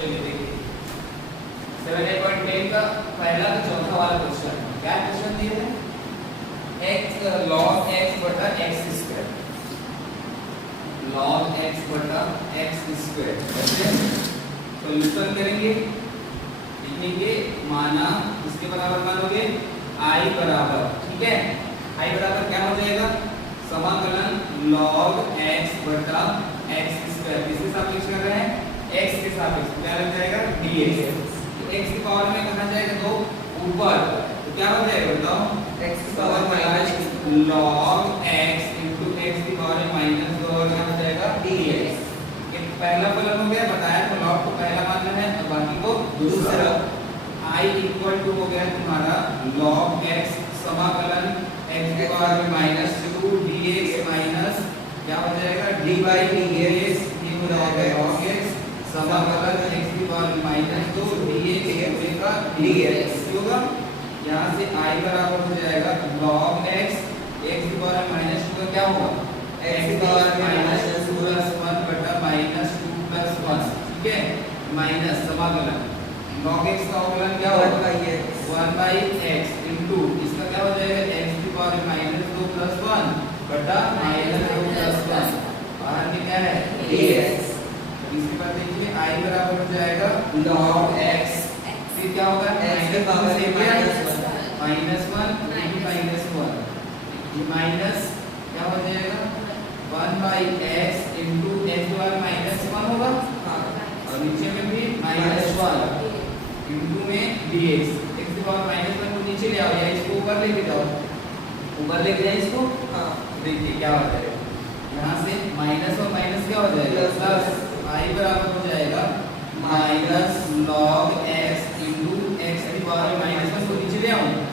चलिए देखिए 7.10 का पहला तो चौथा वाला क्वेश्चन क्या क्वेश्चन दिए हैं x log x बटा x स्क्वायर log x बटा x स्क्वायर कैसे सॉल्यूशन करेंगे लिखेंगे माना इसके बराबर मानोगे I बराबर ठीक है I बराबर क्या हो जाएगा समाकलन log x बटा x स्क्वायर किसके सापेक्ष कर रहे हैं x के सापेक्ष क्या लग जाएगा dx तो x की पावर में कहां जाएगा तो ऊपर तो क्या हो जाएगा बताओ x की power minus log x into x की पावर में माइनस 2 और क्या हो जाएगा dx ये पहला फलन हो गया बताया तो log को पहला मानना है और बाकी को दूसरा I इक्वल टू हो गया तुम्हारा log x समाकलन x की पावर में माइनस 2 dx माइनस क्या हो जाएगा d by dx ये हो जाएगा log x समाकलन x की पावर में माइनस 2 dx का dx होगा यहाँ से I बराबर हो जाएगा log x x की पावर में माइनस 2 का क्या होगा x की पावर में माइनस 2 प्लस 1 बटा माइनस 2 प्लस 1 ठीक है माइनस समाकलन log x का अवकलन क्या होगा 1 by x into इसका क्या हो जाएगा x की पावर में माइनस 2 प्लस 1 बटा माइनस 2 प्लस 1 बाहर में क्या है dx इसके बाद देखिए I बराबर हो जाएगा log x फिर क्या होगा x की पावर में माइनस 1 माइनस 1 ये माइनस क्या हो जाएगा 1 by x into x की पावर माइनस 1 होगा और नीचे में भी माइनस 1 into में dx x की पावर माइनस 1 को नीचे ले आओ या इसको ऊपर लेके जाओ ऊपर लेके जाए इसको देखिए क्या हो जाएगा यहाँ से माइनस और माइनस क्या हो जाएगा प्लस I बराबर हो जाएगा minus log x into x की पावर में माइनस 1 को नीचे ले आऊं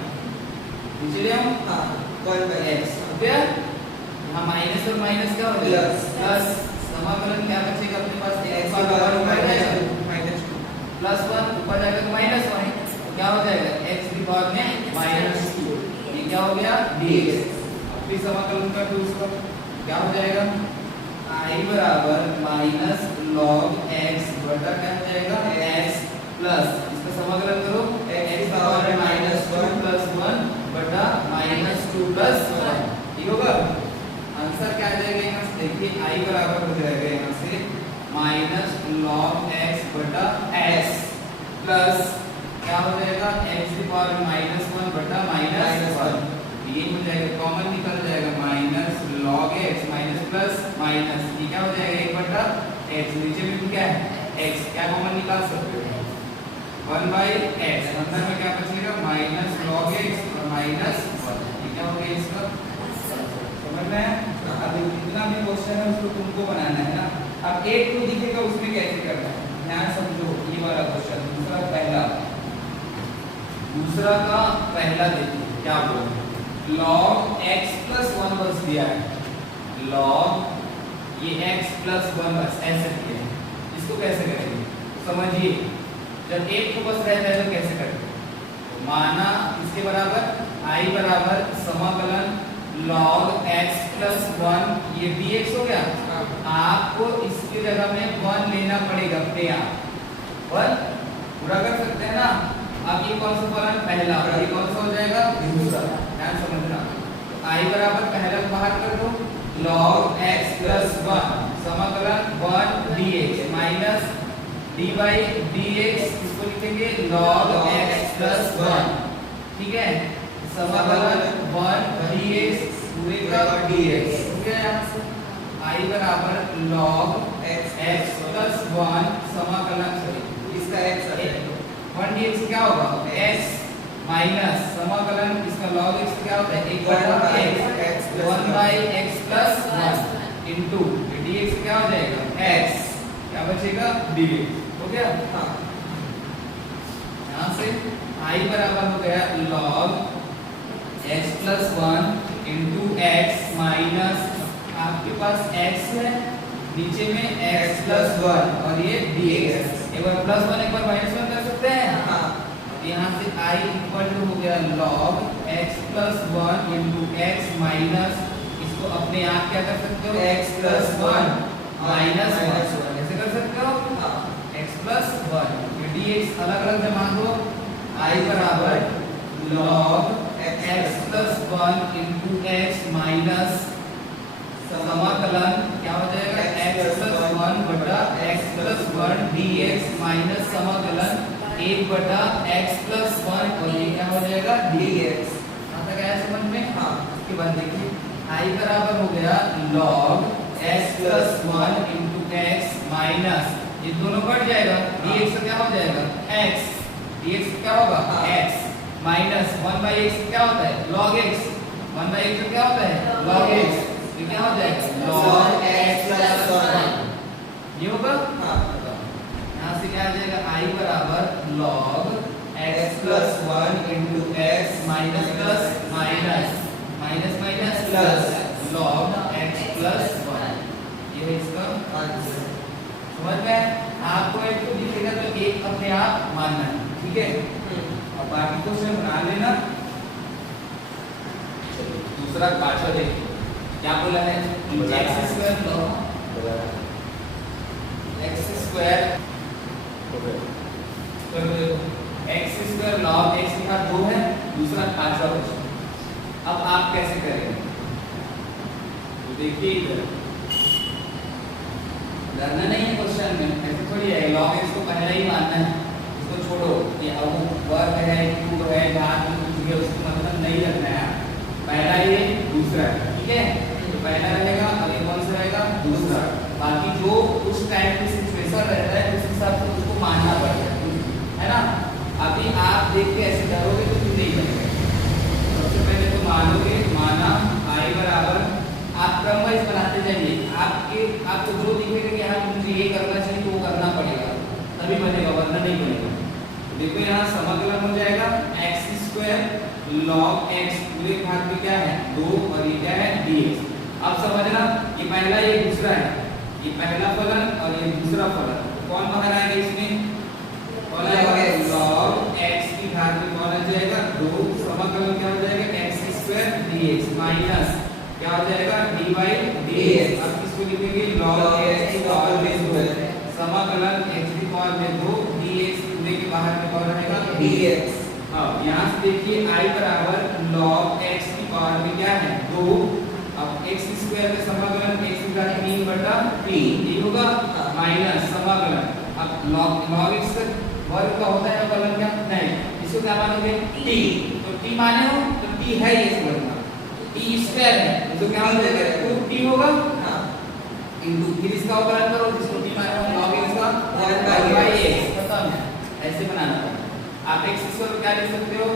हाँ 1 by x हो गया यहाँ माइनस और माइनस क्या हो जाएगा प्लस समाकलन क्या बचेगा अपने पास x की पावर ऊपर जाएगा माइनस 2 प्लस 1 ऊपर जाएगा तो माइनस 1 क्या हो जाएगा x की पावर में माइनस 2 ये क्या हो गया dx अब फिर समाकलन कर दो इसको क्या हो जाएगा I बराबर माइनस log x बटा क्या हो जाएगा x प्लस इसका समाकलन करो x की पावर में माइनस 1 प्लस 1 बटा माइनस 2 प्लस 1 ठीक होगा आंसर क्या आ जाएगा यहाँ से देखिए I बराबर हो जाएगा यहाँ से माइनस log x बटा x प्लस क्या हो जाएगा x की पावर में माइनस 1 बटा माइनस 1 ये हो जाएगा कॉमन निकल जाएगा minus log x minus plus minus ये क्या हो जाएगा 1 बटा x नीचे में क्या है x क्या कॉमन निकाल सकते हो 1 by x अंदर में क्या बचेगा माइनस log x और माइनस 1 ये क्या हो गया इसका समझ में अब जितना भी क्वेश्चन है उसको तुमको बनाना है ना अब एक तो दिखेगा उसमें कैसे करना है ध्यान समझो ये वाला क्वेश्चन दूसरा का पहला देखिए क्या बोल log x plus 1 बस दिया है log ये x plus 1 बस ऐसे दिया है इसको कैसे करेंगे समझिए जब एक को बस रहता है तो कैसे करते हैं माना इसके बराबर I बराबर समाकलन log x plus 1 ये dx हो गया आपको इसकी जगह में 1 लेना पड़ेगा अपने आप 1 पूरा कर सकते हैं ना अब ये कौन सा फलन पहला और ये कौन सा हो जाएगा दूसरा ध्यान समझना तो I बराबर पहला को बाहर कर दो log x plus 1 समाकलन 1 dx minus d by dx इसको लिखेंगे log x plus 1 ठीक है समाकलन 1 dx पूरे का dx ठीक है यहाँ से I बराबर log x plus 1 समाकलन इसका x है 1 dx क्या होगा x माइनस समाकलन इसका log x क्या होता है 1 बटा x 1 by x plus 1 into dx क्या हो जाएगा x क्या बचेगा dx हो गया हाँ यहाँ से I बराबर हो गया log x plus 1 into x minus आपके पास x है नीचे में x plus 1 और ये dx एक बार प्लस 1 एक बार माइनस 1 कर सकते हैं हाँ यहाँ से I इक्वल टू हो गया log x plus 1 into x minus इसको अपने आप क्या कर सकते हो x plus 1 माइनस 1 ऐसे कर सकते हो हाँ x plus 1 dx अलग अलग जमा दो, I बराबर log x plus 1 into x minus समाकलन क्या हो जाएगा x plus 1 बटा x plus 1 dx माइनस समाकलन 1 बटा x plus 1 और ये क्या हो जाएगा dx। यहाँ तक आया समझ में? हाँ। इसके बाद देखिए I बराबर हो गया log x plus 1 into x minus ये दोनों कट जाएगा, dx का क्या हो जाएगा x, dx क्या होगा x माइनस 1 by x क्या होता है log x, 1 by x क्या होता है log x, ये क्या हो जाएगा log x plus 1 ये होगा। हाँ यहाँ से क्या आ जाएगा I बराबर log x plus 1 into x minus plus minus minus minus plus log x plus 1 ये है इसका आंसर। समझ में? आपको एक तो दिखेगा तो एक अपने आप मानना है, ठीक है? अब बाकी को से बना लेना। दूसरा पांचवा देखिए क्या बोला है x square x square x square log x के साथ 2 है। दूसरा पांचवा क्वेश्चन, अब आप कैसे करेंगे तो देखिए इधर डरना नहीं है क्वेश्चन में, ऐसे थोड़ी है log x को पहले ही मानना है, इसको छोड़ो ये अब वर्ग है क्यूब है घात में कुछ भी उसको मतलब नहीं रखना है। पहला ये दूसरा है, ठीक है? तो पहला रहेगा और ये कौन सा रहेगा दूसरा। बाकी जो उस टाइप की सिचुएशन रहता है उस हिसाब से उसको मानना पड़ता है ना। अभी आप देख के ऐसे डरोगे तो फिर नहीं बनेगा। सबसे पहले तो मानोगे, माना I बराबर आप क्रम वाइज बनाते जाइए, आपको जो दिखेगा कि हाँ मुझे ये करना चाहिए तो वो करना पड़ेगा तभी बनेगा, वरना नहीं बनेगा। देखो यहाँ समाकलन हो जाएगा x स्क्वायर log x पूरे भाग में क्या है 2 और ये क्या है dx। अब समझना ये पहला ये दूसरा है, ये पहला फलन और ये दूसरा फलन, कौन बाहर आएगा इसमें कौन आएगा log x की घात में कौन आ जाएगा 2, समाकलन क्या हो जाएगा x स्क्वायर dx माइनस क्या हो जाएगा dy dx। अब इसको लिखेंगे log x की पावर में 2 समाकलन x की पावर में 2 dx पूरे के बाहर में कौन रहेगा dx। अब यहाँ से देखिए I बराबर log x की पावर में क्या है 2, अब x स्क्वायर का समाकलन x की घात 3 बटा 3 ये होगा माइनस समाकलन अब log x का वर्ग का होता है फलन क्या नहीं, इसको क्या मानोगे t, तो t माने हो तो t है ये वर्ग का t स्क्वायर है तो क्या हो जाएगा तो t होगा इनटू फिर इसका अवकलन करो जिसको t माने हो log x का 1 by x खत्म है। ऐसे बनाना पड़ेगा। आप x स्क्वायर क्या लिख सकते हो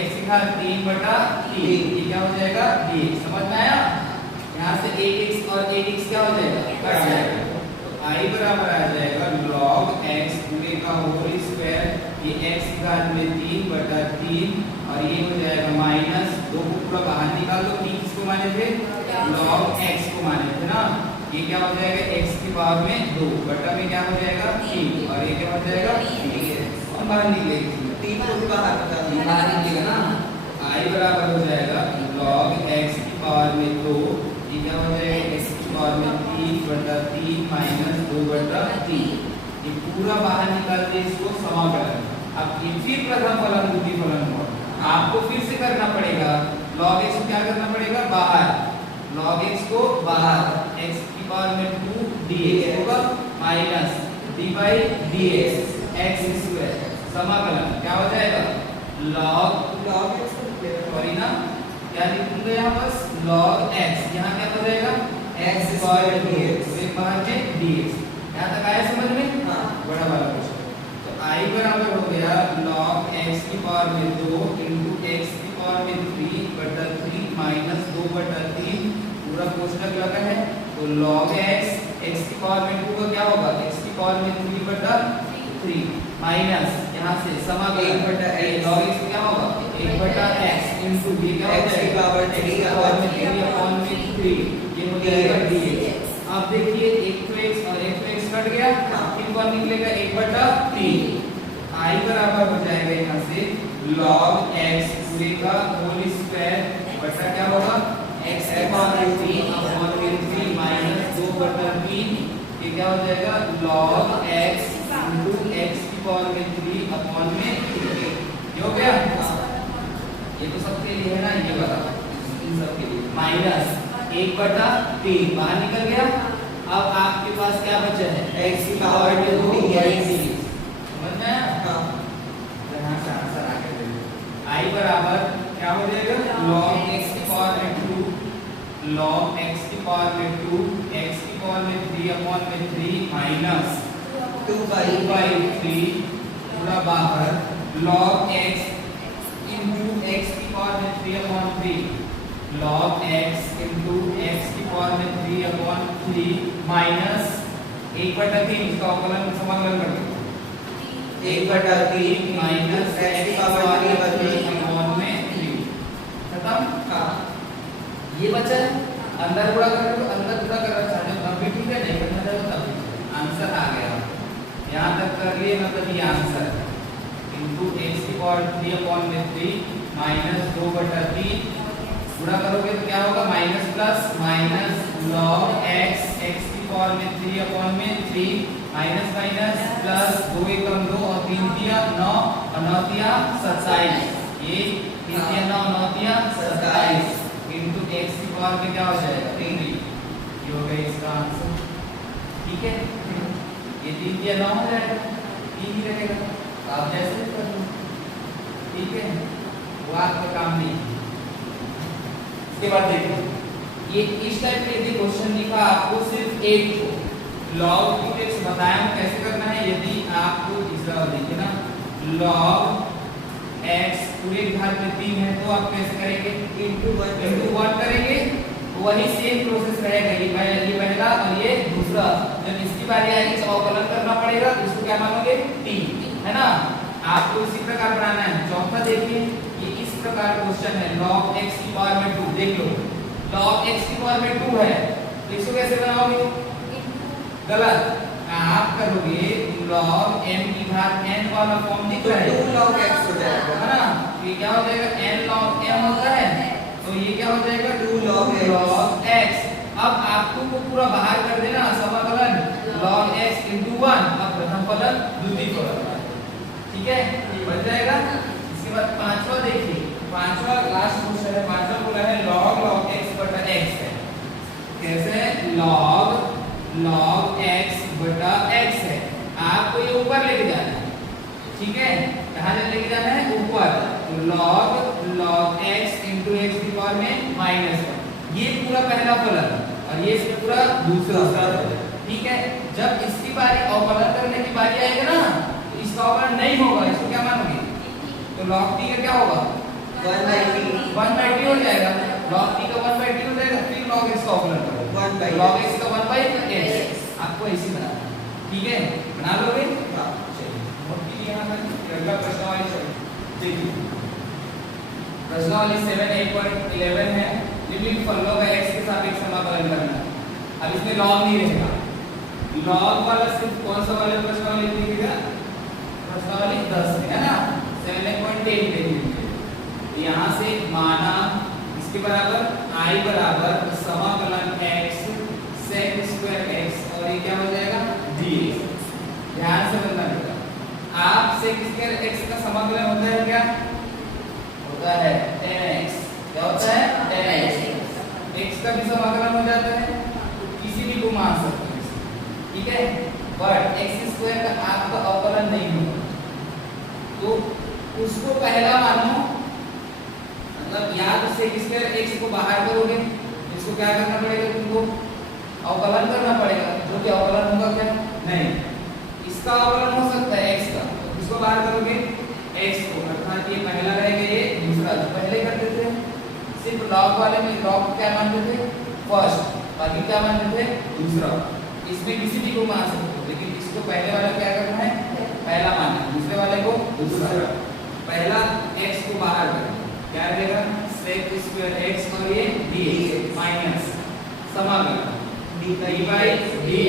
x की घात 3 बटा 3 ये क्या हो जाएगा dx। समझ में आया? यहाँ से 1x और 1x क्या हो जाएगा कट जाएगा तो I बराबर आ जाएगा log x पूरे का होल स्क्वायर ये x की घात में 3 बटा 3 और ये हो जाएगा माइनस 2 को पूरा बाहर निकाल दो, 3 किसको माने थे log x को माने थे ना। ये क्या हो जाएगा x की पावर में 2 बटा में क्या हो जाएगा 3 और ये क्या हो जाएगा और बाहर निकलेगा 3 को बाहर निकलेगा ना। I बराबर हो जाएगा log x की पावर में 2 ये क्या हो जाएगा x की पावर में 3 बटा 3 माइनस 2 बटा 3 ये पूरा बाहर निकाल दे इसको समाकलन। अब ये फिर प्रथम फलन द्वितीय फलन हुआ, आपको फिर से करना पड़ेगा log x को क्या करना पड़ेगा बाहर, log x को बाहर x की पावर में 2 dx होगा minus d by dx x square समाकलन क्या हो जाएगा log x सॉरी ना क्या लिखूंगा यहाँ बस log x यहाँ क्या हो जाएगा x स्क्वायर dx फिर बाहर में dx। यहाँ तक आया समझ में? हाँ बड़ा वाला क्वेश्चन। तो I बराबर हो गया log x की पावर में 2 into x की पावर में 3 बटा 3 माइनस 2 बटा 3 पूरा कोष्ठक लगा है तो log x की पावर में 2 का क्या होगा x की पावर में 3 बटा 3 माइनस यहाँ से समाकलन बटा log x क्या होगा 1 बटा x into ये क्या होगा x की पावर में 3 अपॉन में 3 ये हो जाएगा dx। अब देखिए एक तो x और एक तो x कट गया फिर कौन निकलेगा 1 बटा 3। I बराबर हो जाएगा यहाँ से log x पूरे का होल स्क्वायर बटा क्या होगा x अपॉन 3 अपॉन 3 माइनस 2 बटा 3 ये क्या हो जाएगा log x इंटू एक्स की पावर में 3 अपॉन में 3। ये हो गया। ये तो सबके लिए है ना, ये वाला इन सब के लिए माइनस 1/3 बाहर निकल गया। अब आपके पास क्या बचा है, x की पावर में 2 समझ में आया? यहाँ से आंसर आके दे i बराबर क्या हो जाएगा, log x की पावर में 2 log x की पावर में 2 x की पावर में 3 अपॉन में 3 माइनस 2/3 पूरा बाहर log x इंटू x की पावर में 3 upon 3 log x into x की पावर में 3 अपॉन 3 माइनस 1/3 इसका अवकलन समाकलन कर दो 1/3 माइनस x की पावर में 3 अपॉन में 3 खत्म। हाँ ये बचा है, अंदर गुणा करें तो अंदर गुणा करना चाहते हो तब भी ठीक है, नहीं करना चाहते हो तब भी। आंसर आ गया, यहाँ तक कर लिए मतलब ये आंसर है। इंटू x की पावर 3 अपॉन में 3 माइनस 2/3 गुणा करोगे तो क्या होगा, minus plus minus log x x की पावर में 3 अपॉन में 3 माइनस माइनस प्लस 2 एकम 2 और 3 दिया 9 और 9 दिया 27। ये 3 दिया 9 9 दिया 27 इंटू x की पावर में क्या हो जाएगा 3। ये हो गया इसका आंसर, ठीक है। ये 3 दिया 9 हो जाएगा, 3 ही रहेगा, आप जैसे कर लो, ठीक है, वो आपका काम नहीं। इसके बाद देखो ये इस टाइप के यदि क्वेश्चन लिखा आपको सिर्फ एक को log x बताया कैसे करना है। यदि आपको तीसरा देखिए ना, log x पूरे घात में 3 है तो आप कैसे करेंगे, इंटू 1 करेंगे। वही सेम प्रोसेस रहेगा, ये पहला और ये दूसरा। जब इसकी बारी आएगी तो अवकलन करना पड़ेगा, तो इसको क्या मानोगे t, है ना। आपको इसी प्रकार बनाना है। चौथा देखिए, ये इस प्रकार क्वेश्चन है, log x की पावर में 2। देख लो log x की पावर में 2 है तो इसको कैसे बनाओगे, गलत। आप करोगे log m की घात n वाला फॉर्म दिख रहा है, 2 log x हो जाएगा, है ना। ये क्या हो जाएगा, n log m होता है तो ये क्या हो जाएगा, 2 log x। अब आपको को पूरा बाहर कर देना, समाकलन log x into 1। अब प्रथम फलन द्वितीय फलन, ठीक है, बन जाएगा। इसके बाद पांचवा देखिए, पांचवा लास्ट क्वेश्चन है। पांचवा बोला है log x बटा x है। कैसे है, log x बटा x है। आपको ये ऊपर लेके जाना है, ठीक है, कहाँ लेके जाना है, ऊपर। तो log x into x की पावर में -1, ये पूरा पहला फलन और ये पूरा दूसरा फलन, ठीक है। जब इसकी बारी अवकलन करने की बारी आएगी ना, इसका अवकलन नहीं होगा, इसको क्या मानोगे, तो log t का क्या होगा, 1/t हो जाएगा। log t का 1/t हो जाएगा, फिर log x का अवकलन करो, log x का 1/x। आपको ऐसे बनाना, ठीक है, बना लोगे। चलिए नोट कीजिए यहाँ पर। अगला प्रश्नावली चलिए देखिए, प्रश्नावली 7.8.11 है, लिमिट फलों का x के सापेक्ष समाकलन करना है। अब इसमें log नहीं रहेगा, log वाला सिर्फ कौन सा वाला प्रश्नावली लिखिएगा, प्रश्नावली 10 है ना, 7.8 देखिए। यहाँ से माना इसके बराबर i बराबर समाकलन x sec स्क्वायर x और ये क्या हो जाएगा dx। ध्यान से बनना बेटा, आप sec स्क्वायर x का समाकलन होता है क्या, होता है tan x। क्या होता है, tan x। x का भी समाकलन हो जाता है, किसी भी को मान सकते हैं, ठीक है। बट x स्क्वायर का आपका अवकलन नहीं होगा, तो उसको पहला मानो, मतलब या तो sec स्क्वायर x को बाहर करोगे, इसको क्या करना पड़ेगा, तुमको अवकलन करना पड़ेगा, जो कि अवकलन होगा क्या, नहीं। इसका अवकलन हो सकता है x का, तो इसको बाहर करोगे x को, अर्थात ये पहला रहेगा, ये दूसरा। जो पहले करते थे सिर्फ log वाले में log क्या मानते थे, फर्स्ट, बाकी क्या मानते थे, दूसरा। इसमें किसी भी को मान सकते हो, लेकिन इसको पहले वाला क्या करना है, पहला मानना, दूसरे वाले को दूसरा। पहला x को बाहर करें, क्या रहेगा, sec स्क्वायर x और ये dx माइनस समाकलन dy dx, ये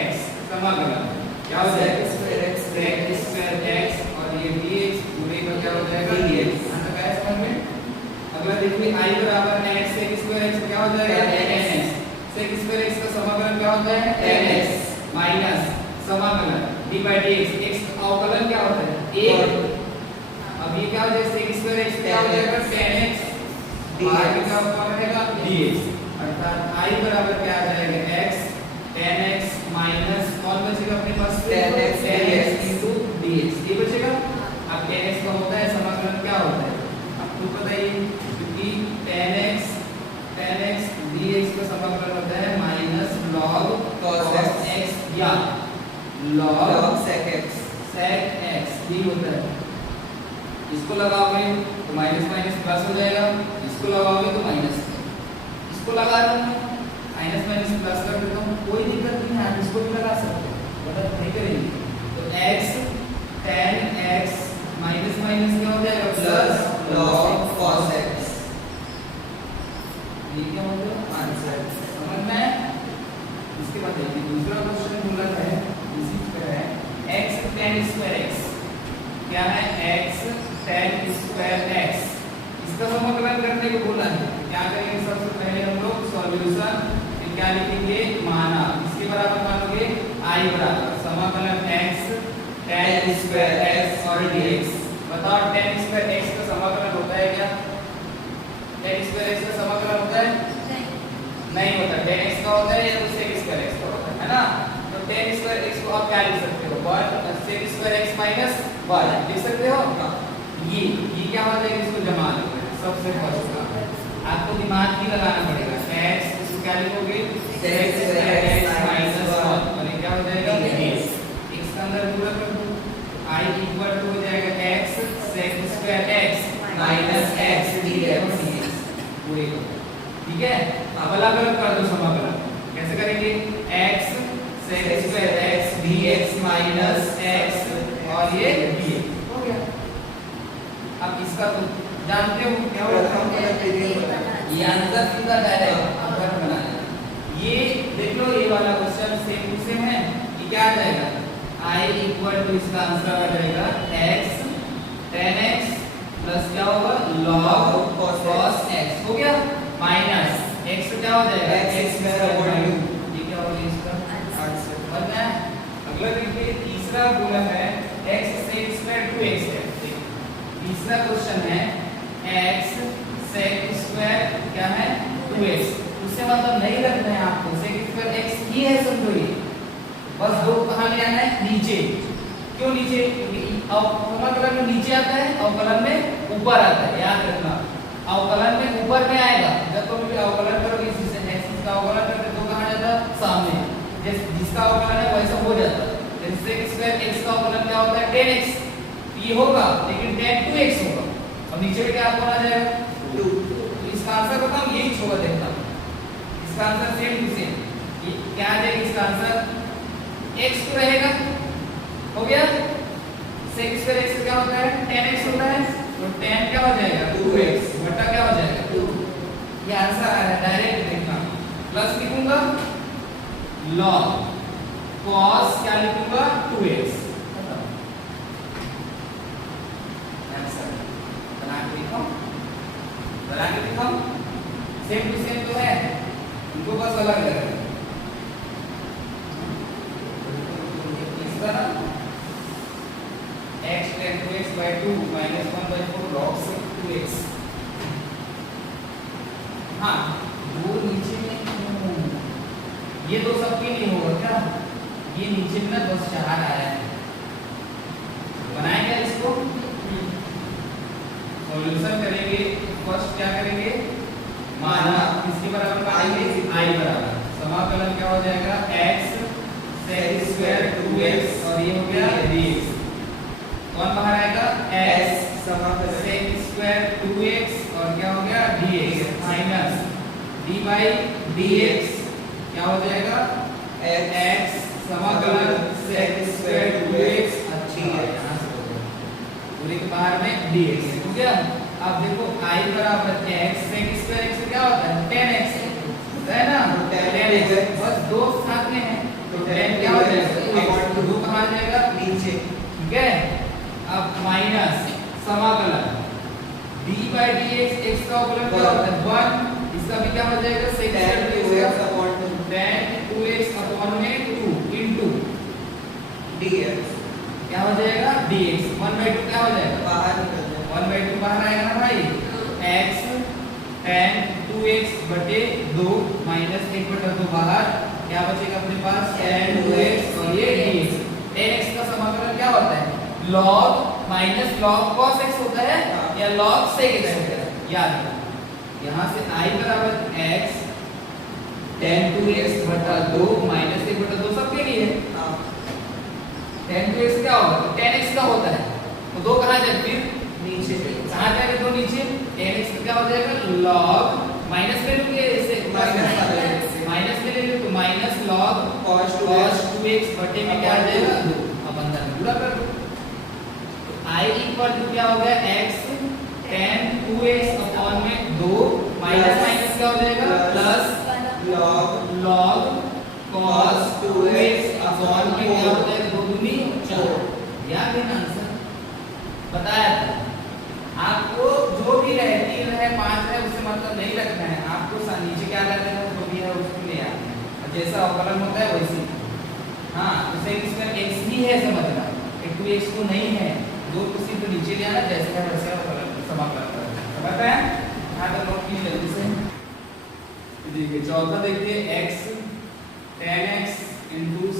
x समाकलन क्या हो जाएगा, sec स्क्वायर x और ये dx पूरे का क्या हो जाएगा, dx। यहाँ समझ में। अगला देखिए, i बराबर x sec स्क्वायर x क्या हो जाएगा, tan x। sec square x का समाकलन क्या होता है, tan x माइनस समाकलन डी बाई डी एक्स अवकलन क्या होता है एक। अब ये क्या हो जाएगा sec स्क्वायर x क्या हो जाएगा tan x आगे का क्या रहेगा dx अर्थात i बराबर क्या आ जाएगा x tan x माइनस कौन बचेगा अपने पास tan x into dx ये बचेगा। अब tan x का होता है समाकलन क्या होता है आपको बताइए क्योंकि tan x dx का समाकलन होता है माइनस log cos x या log sec x ये होता है। इसको लगाओगे तो माइनस माइनस प्लस हो जाएगा, इसको लगाओगे तो माइनस। इसको लगा दूंगा माइनस माइनस प्लस कर देता हूँ कोई दिक्कत नहीं है, आप इसको भी लगा सकते हो मतलब नहीं करेंगे तो x tan x minus minus क्या हो जाएगा प्लस log cos x ये क्या हो जाएगा आंसर समझ में है। इसके बाद देखिए दूसरा क्वेश्चन बोला है इसी तरह है x tan स्क्वायर x क्या है x tan स्क्वायर x इसका समाकलन करने को बोला है। क्या करेंगे सबसे पहले हम लोग सॉल्यूशन क्या लिखेंगे माना इसके बराबर मानोगे i बराबर समाकलन x tan स्क्वायर x और dx। बताओ tan स्क्वायर x का समाकलन होता है क्या tan स्क्वायर x का समाकलन होता है नहीं होता। tan x का होता है या तो sec स्क्वायर x का होता है ना। तो tan स्क्वायर x को आप क्या लिख सकते हो 1 sec स्क्वायर x माइनस 1 लिख सकते हो। ये क्या हो जाएगा इसको जमा लो सबसे फर्स्ट का आपको दिमाग ही लगाना पड़ेगा x इसको क्या लिखोगे sec स्क्वायर x माइनस 1 और ये क्या हो जाएगा dx x का अंदर पूरा कर दो i इक्वल टू हो जाएगा x sec square x minus x dx पूरे को ठीक है। अब अलग अलग कर दो समाकलन कैसे करेंगे x sec square x dx minus x और ये dx हो गया। अब इसका तो जानते हो क्या होता है ये आंसर सीधा डायरेक्ट अगर बनाना ये देख लो ये वाला क्वेश्चन सेम टू सेम है कि क्या आ जाएगा i इक्वल टू इसका आंसर आ जाएगा x tan x प्लस क्या होगा log cos x हो गया माइनस x तो क्या हो जाएगा x स्क्वायर ओवर 2 ये क्या होगा इसका आंसर और ना अगला देखिए तीसरा बोला है x sec स्क्वायर 2x है। तीसरा क्वेश्चन है x sec स्क्वायर क्या है 2x उससे मतलब नहीं रखना है आपको sec स्क्वायर x ही है समझो ये बस दो कहां ले आना है नीचे। क्यों नीचे क्योंकि अवकलन में नीचे आता है अवकलन में ऊपर आता है याद रखना। अवकलन में ऊपर में आएगा जब तुम भी अवकलन करोगे इससे x का अवकलन करते तो कहां जाता सामने जिसका अवकलन है वैसा हो जाता है। जैसे sec स्क्वायर x का अवकलन क्या होता है tan x ये होगा लेकिन tan 2x होगा अब नीचे में क्या आपको आ जाएगा 2 तो इसका आंसर बताओ यही होगा देखना इसका आंसर सेम टू सेम क्या आ जाएगा इसका आंसर x तो रहेगा हो गया sec स्क्वायर x क्या होता है tan x होता है तो tan क्या हो जाएगा 2x बटा क्या हो जाएगा 2 ये आंसर आ रहा है डायरेक्ट देखना प्लस लिखूंगा log cos क्या लिखूंगा 2x बना के दिखाओ सेम टू सेम तो है इनको बस अलग अलग है। इस तरह x tan 2x by 2 minus 1 by 4 log sec 2x हाँ वो नीचे में ये तो सबके लिए होगा क्या ये नीचे में बस 4 आया है बनाएंगे इसको सॉल्यूशन करेंगे। फर्स्ट क्या करेंगे माना किसके बराबर पाएंगे i बराबर समाकलन क्या हो जाएगा x sec स्क्वायर 2x और ये हो गया dx कौन बाहर आएगा x समाकलन sec स्क्वायर 2x और क्या हो गया dx minus d by dx क्या हो जाएगा x समाकलन sec स्क्वायर 2x अच्छी है यहां से हो गया पूरे के बाहर में dx हो गया। अब देखो i बराबर x sec स्क्वायर x क्या होता है tan x है ना tan x बस दो साथ में है तो tan क्या हो जाएगा 2 कहां आ जाएगा नीचे ठीक है। अब माइनस समाकलन d by dx x का अवकलन क्या होता है 1 इसका भी क्या हो जाएगा sec tan 2x upon tan 2x upon में 2 into dx क्या हो जाएगा dx 1/2 क्या हो जाएगा बाहर निकल जाएगा 1/2 बाहर आएगा ना भाई x tan 2x बटे 2 माइनस 1/2 बाहर क्या बचेगा अपने पास tan 2x और ये dx tan x का समाकलन क्या होता है log minus log cos x होता है या log sec x होता है याद रखना यहाँ से I बराबर x tan 2x बटा 2 माइनस 1/2 सबके लिए हाँ tan 2x क्या होगा तो tan x का होता है तो 2 कहाँ जाए फिर नीचे कहाँ जाएगा 2 नीचे tan x क्या हो जाएगा log माइनस ले लोगे इसे माइनस ले लेंगे तो minus log cos cos 2x बटे में क्या आ जाएगा 2 अब अंदर में पूरा कर दो तो I इक्वल टू क्या हो गया x tan 2x अपॉन में 2 माइनस माइनस क्या हो जाएगा plus log cos 2x upon में क्या हो जाएगा 2 दूनी 4 याद है ना आंसर बताया था आपको जो भी रहे 3 रहे 5 रहे उससे मतलब नहीं रखना है आपको नीचे क्या रखना है जो भी है उसको ले आना है और जैसा अवकलन होता है वैसे हाँ उसे इसमें x ही है समझना 2x को नहीं है दो को सिर्फ नीचे ले आना जैसे है वैसे अवकलन समाकलन करना समझ रहे हैं यहां तक नोट कीजिए जल्दी से देखिए चौथा देखिए x tan x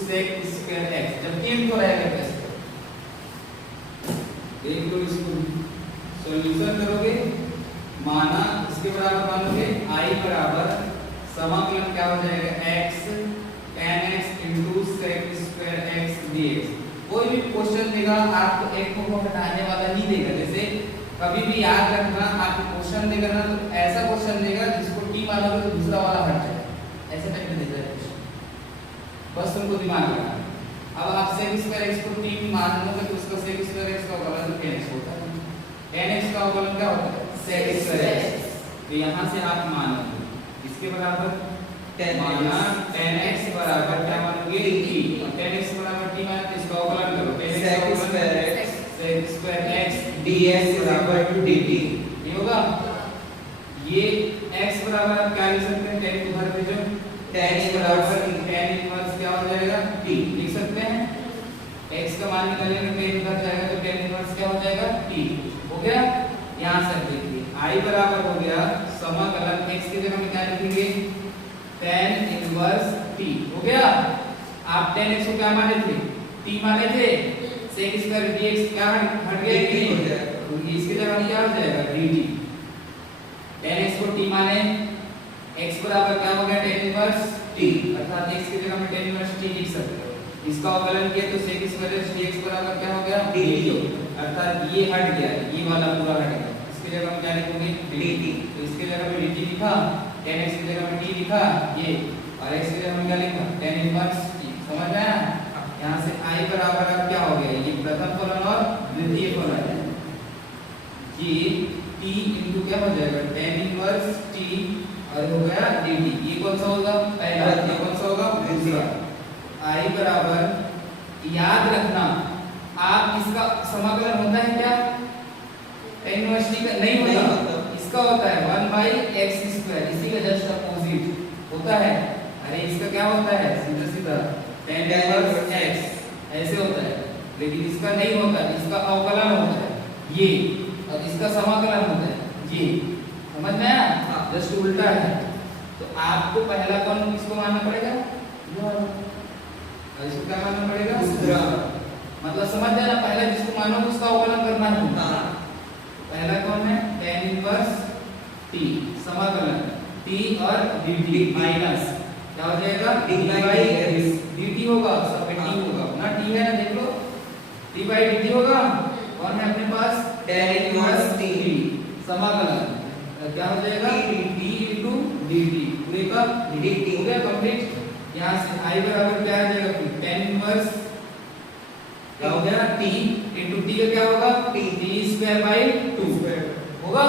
sec square x जब 3 तो रहेगा कैसे एक तो इसको सॉल्यूशन करोगे माना इसके बराबर मानोगे I बराबर समाकलन क्या हो जाएगा x tan x sec square x dx कोई भी क्वेश्चन देगा आपको एक को हटाने वाला नहीं देगा जैसे कभी भी याद रखना आपको क्वेश्चन देगा ना तो ऐसा क्वेश्चन देगा जिसको t मानोगे तो दूसरा वाला हट जाए ऐसे टाइप में देगा क्वेश्चन बस तुमको दिमाग लगाना अब आप sec square x को t मान लोगे तो उसका sec square x का अवकलन tan x होता है tan x का अवकलन क्या होता है sec square x तो यहां से आप मानोगे इसके बराबर माना tan x बराबर क्या मानोगे t और tan x बराबर t माना तो इसका अवकलन करो sec square x dx बराबर dt ये होगा ये x बराबर आप क्या लिख सकते हैं tan को घर भेजो tan बराबर tan इनवर्स क्या हो जाएगा t लिख सकते हैं x का मान निकालेंगे tan उधर जाएगा तो tan इनवर्स क्या हो जाएगा t हो गया यहां से देखिए I बराबर हो गया समाकलन x की जगह में क्या लिखेंगे tan इनवर्स t हो गया आप tan x को क्या माने थे t माने थे sec स्क्वायर dx क्या हट गया तो इसकी जगह क्या हो जाएगा dt tan x को t माने x बराबर क्या हो गया tan इनवर्स t अर्थात x की जगह में tan इनवर्स t लिख सकते हो इसका अवकलन किया तो sec स्क्वायर dx बराबर क्या हो गया dt अर्थात ये हट गया ये वाला पूरा हट गया इसकी जगह में क्या लिखोगे dt तो इसकी जगह में dt लिखा tan x की जगह में t लिखा ये और x की जगह में क्या लिखा tan इनवर्स t समझ में आया यहां से I बराबर अब क्या हो गया ये प्रथम फलन और द्वितीय फलन है ये t इनटू क्या हो जाएगा tan इनवर्स t और हो गया dt ये कौन सा होगा पहला ये कौन सा होगा दूसरा I बराबर याद रखना आप इसका समाकलन होता है क्या tan इनवर्स t का नहीं होता इसका होता है 1/x स्क्वायर इसी का जस्ट अपोजिट होता है अरे इसका क्या होता है सीधा सीधा tan इनवर्स x ऐसे होता है लेकिन इसका नहीं होता इसका अवकलन होता है ये और इसका समाकलन होता है ये समझ में आया जस्ट उल्टा है तो आपको पहला कौन किसको मानना पड़ेगा और इसको क्या मानना पड़ेगा दूसरा मतलब समझ जाना पहला जिसको मानोगे उसका अवकलन करना है पहला कौन है tan इनवर्स t समाकलन t और dt माइनस क्या हो जाएगा dt होगा सब में t होगा ना t है ना देख लो t by dt होगा और है अपने पास tan इनवर्स t समाकलन क्या हो जाएगा t into dt पूरे का dt हो गया कंप्लीट यहां से I बराबर क्या आ जाएगा फिर tan इनवर्स क्या हो गया t into t का क्या होगा t स्क्वायर बाय 2 होगा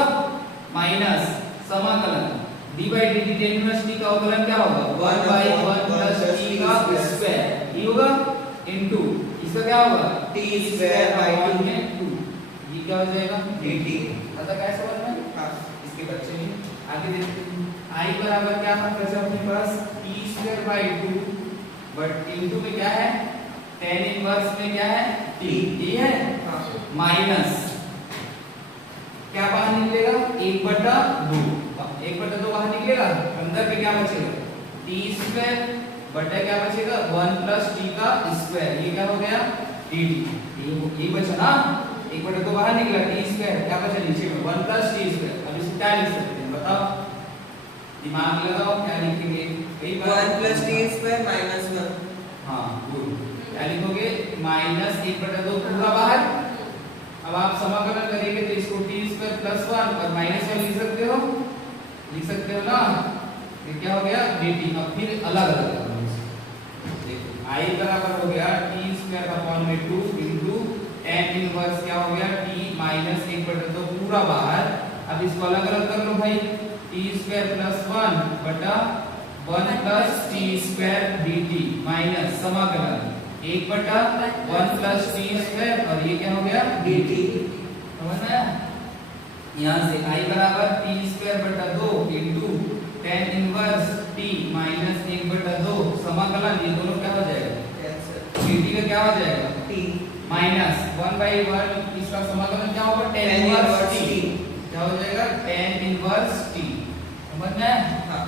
माइनस समाकलन d by dt tan inverse t का अवकलन क्या होगा 1 by 1 plus t का स्क्वायर ये होगा into इसका क्या होगा t स्क्वायर बाय 2 में 2 ये क्या हो जाएगा dt ऐसा कैसे समझ में इसके बच्चे ही आगे देखते हैं I बराबर क्या था वैसे अपने पास t square by 2 but into में क्या है tan इनवर्स में क्या है t, ये है हाँ माइनस क्या बाहर निकलेगा 1/2, 1/2 बाहर निकलेगा, अंदर में क्या बचेगा t स्क्वायर बटा क्या बचेगा 1 प्लस t का स्क्वायर, ये क्या हो गया dt, ये बचा ना 1/2 बाहर निकला t स्क्वायर, क्या बचा नीचे में 1 प्लस t स्क्वायर। अब इसको क्या लिख सकते हैं बताओ, दिमाग लगाओ क्या लिखेंगे, 1 प्लस टी स्क्वायर माइनस 1। हाँ गुड, क्या लिखोगे माइनस 1/2 पूरा बाहर। अब आप समाकलन करेंगे तो इसको t स्क्वायर प्लस 1 और माइनस 1 लिख सकते हो ना, ये क्या हो गया dt। अब फिर अलग अलग देखो i बराबर हो गया t स्क्वायर अपॉन में 2 इनटू tan इनवर्स क्या हो गया t माइनस 1/2 पूरा बाहर। अब इसको अलग अलग कर लो भाई, t स्क्वायर प्लस 1 बटा 1 plus t square dt minus समाकलन 1/1 प्लस t स्क्वायर और ये क्या हो गया dt। समझ में आया? यहाँ से i बराबर t स्क्वायर बटा 2 into tan inverse t minus 1/2 समाकलन, ये दोनों क्या हो जाएगा dt का क्या हो जाएगा t माइनस 1/1 इसका समाकलन क्या होगा tan इनवर्स t, क्या हो जाएगा tan इनवर्स t। समझ में आया? हाँ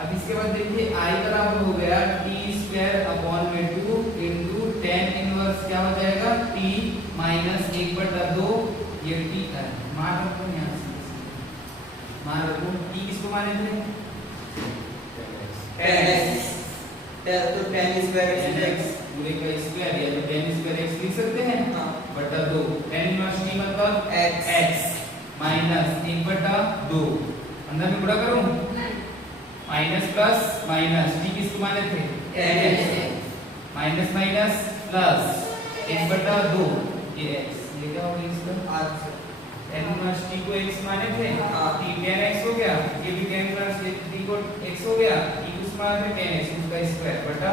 अब इसके बाद देखिए i बराबर हो गया t स्क्वायर अपॉन में 2 इनटू tan इनवर्स क्या हो जाएगा t माइनस 1/2, ये t है मान रखो यहाँ से, मान रखो t किसको माने थे tan x, तो tan स्क्वायर x पूरे का स्क्वायर या तो tan स्क्वायर x लिख सकते हैं हाँ बटा 2, tan इनवर्स t मतलब x माइनस 1/2, अंदर में गुणा करूं माइनस प्लस माइनस t किसको माने थे tan x minus minus plus 1/2, ये x, ये क्या हो गया इसका अच्छा tan इनवर्स t को x माने थे, हाँ। t tan x हो गया, ये भी tan इनवर्स t को x हो गया, t किसको माने थे tan x उसका स्क्वायर बटा